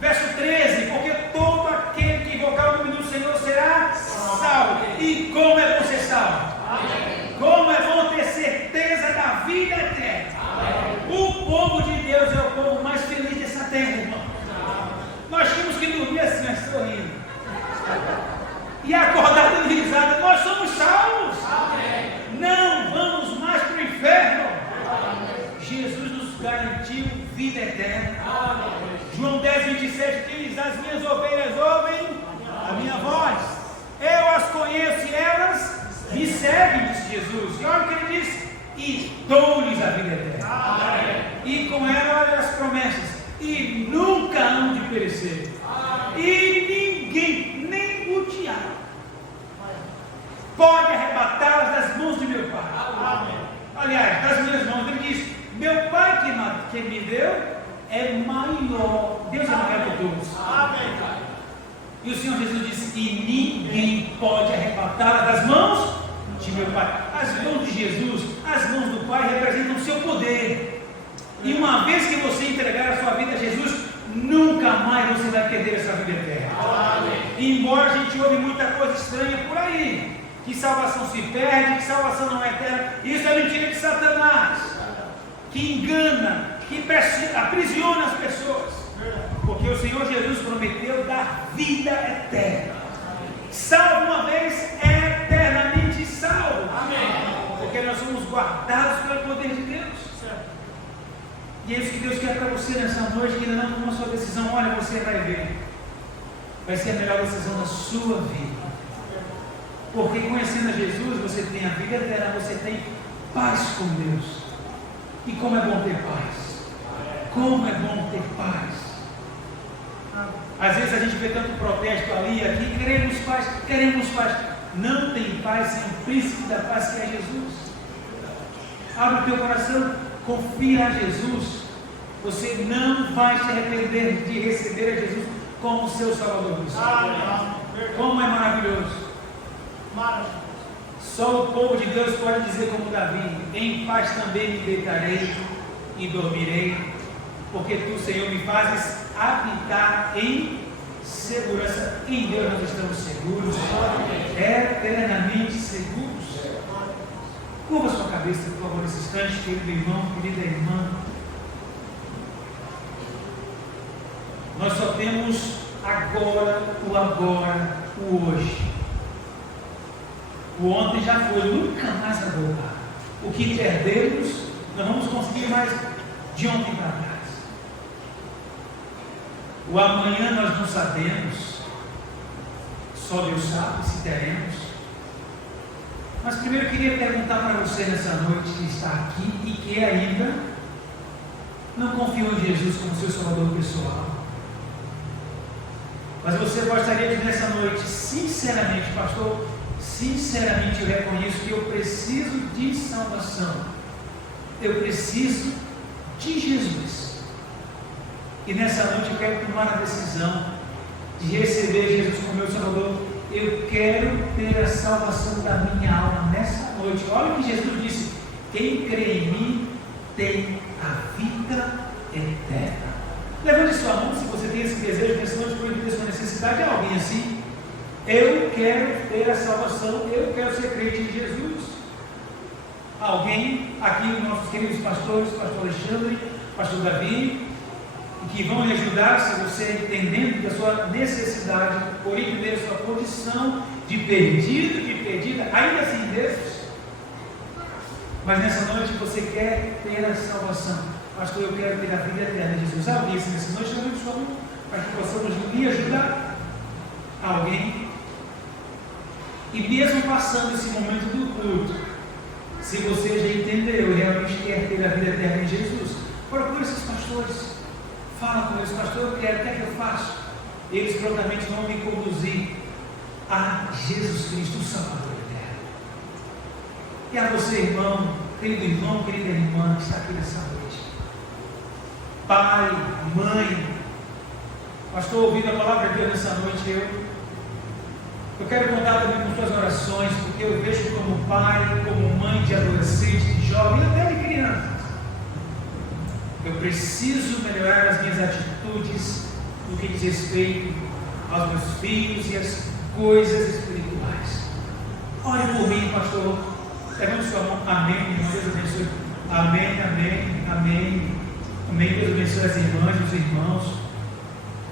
Verso 13: porque todo aquele que invocar o nome do Senhor será salvo. E como é bom ser salvo? Como é bom ter certeza da vida eterna. O povo de Deus é o povo mais feliz dessa terra, irmão. Nós tínhamos que dormir assim, sorrindo, e acordar dando risada. Nós somos salvos. Não vamos mais para o inferno. Jesus nos garantiu vida eterna. João 10, 27 diz: as minhas ovelhas ouvem a minha voz, eu as conheço e elas me seguem, disse Jesus. E olha o que ele disse: e dou-lhes a vida eterna. E com ela, olha as promessas: e nunca hão de perecer, e ninguém, nem o diabo, pode arrebatá-las das mãos de meu Pai. Aliás, das minhas mãos. Ele diz: meu Pai que me deu é maior. Deus é maior que todos. E o Senhor Jesus disse: e ninguém pode arrebatá-la das mãos de meu Pai. As mãos de Jesus, as mãos do Pai representam o seu poder. E uma vez que você entregar a sua vida a Jesus, nunca mais você vai perder essa vida eterna. E embora a gente ouve muita coisa estranha por aí, que salvação se perde, que salvação não é eterna, isso é mentira de Satanás, que engana, que aprisiona as pessoas. Porque o Senhor Jesus prometeu dar vida eterna. Salvo uma vez, é eternamente salvo. Porque nós somos guardados pelo poder de Deus. E é isso que Deus quer para você nessa noite, que ainda não tomou sua decisão. Olha, você vai ver. Vai ser a melhor decisão da sua vida. Porque conhecendo a Jesus, você tem a vida eterna, você tem paz com Deus. E como é bom ter paz. Como é bom ter paz. Às vezes a gente vê tanto protesto ali e aqui, queremos paz. Não tem paz sem o príncipe da paz, que é Jesus. Abre o teu coração, confia a Jesus. Você não vai se arrepender de receber a Jesus como seu Salvador. Como é maravilhoso. Só o povo de Deus pode dizer como Davi: em paz também me deitarei e dormirei, porque tu, Senhor, me fazes habitar em segurança. Em Deus nós estamos seguros, eternamente seguros. Curva sua cabeça, por favor, nesse instante, querido irmão, querida irmã. Nós só temos agora, o hoje. O ontem já foi, nunca mais vai voltar. O que perdemos, não vamos conseguir mais de ontem para trás. O amanhã nós não sabemos, só Deus sabe se teremos. Mas primeiro eu queria perguntar para você nessa noite que está aqui e que ainda não confiou em Jesus como seu Salvador pessoal. Mas você gostaria de nessa noite, sinceramente, pastor, sinceramente eu reconheço que eu preciso de salvação. Eu preciso de Jesus. E nessa noite eu quero tomar a decisão de receber Jesus como meu Salvador. Eu quero ter a salvação da minha alma nessa noite. Olha o que Jesus disse: quem crê em mim tem a vida eterna. Levante sua mão se você tem esse desejo nessa noite, por entender sua necessidade. É alguém assim? Eu quero ter a salvação, eu quero ser crente em Jesus. Alguém aqui, nossos queridos pastores, pastor Alexandre, pastor Davi, que vão lhe ajudar, se você entendendo da sua necessidade, por entender a sua condição de perdido, de perdida, ainda assim Deus. Mas nessa noite você quer ter a salvação. Pastor, eu quero ter a vida eterna de Jesus. Alguém nessa noite também somos para que possamos lhe ajudar. Alguém. E mesmo passando esse momento do culto, se você já entendeu e realmente quer ter a vida eterna em Jesus, procure esses pastores. Fala com eles, pastor, eu quero, o que é que eu faço? Eles prontamente vão me conduzir a Jesus Cristo, o Salvador eterno. E a você, irmão, querida irmã, que está aqui nessa noite. Pai, mãe, pastor, ouvindo a palavra de Deus nessa noite, eu quero contar também com suas orações, porque eu vejo como pai, como mãe de adolescente, de jovem, até de criança. Eu preciso melhorar as minhas atitudes no que diz respeito aos meus filhos e às coisas espirituais. Ore por mim, pastor. Levante sua mão. Amém. Deus abençoe. Amém, amém, amém. Amém. Deus abençoe as irmãs e os irmãos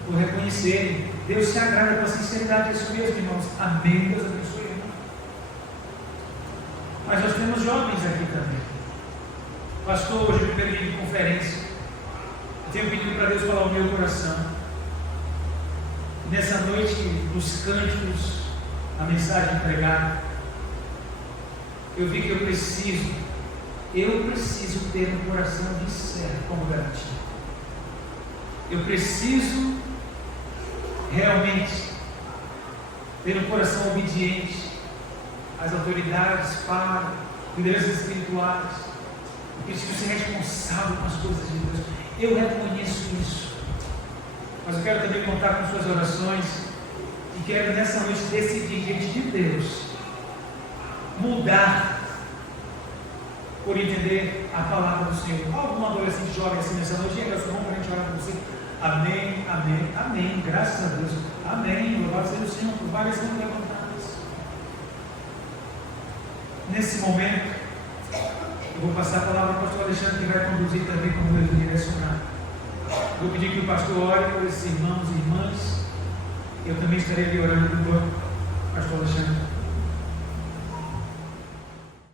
por reconhecerem. Deus se agrada com a sinceridade disso mesmo, irmãos. Amém. Deus abençoe, irmão. Mas nós temos jovens aqui também. Pastor, hoje é o primeiro dia de conferência. Eu tenho pedido para Deus falar o meu coração. E nessa noite, dos cânticos, a mensagem pregada, eu vi que eu preciso ter um coração de servo como garantia. Eu preciso realmente ter um coração obediente às autoridades, para lideranças espirituais. Eu preciso ser responsável com as coisas de Deus. Eu reconheço isso. Mas eu quero também contar com suas orações e quero nessa noite decidir diante de Deus mudar por entender a palavra do Senhor. Algum adolescente jovem assim nessa noite, é sua mão para a gente orar por você. Amém, amém, amém. Graças a Deus. Amém. Louvado seja o Senhor por várias mãos levantadas. Nesse momento, eu vou passar a palavra ao pastor Alexandre, que vai conduzir também como eu direcionar. Vou pedir que o pastor ore por esses irmãos e irmãs. Eu também estarei ali orando por o pastor Alexandre.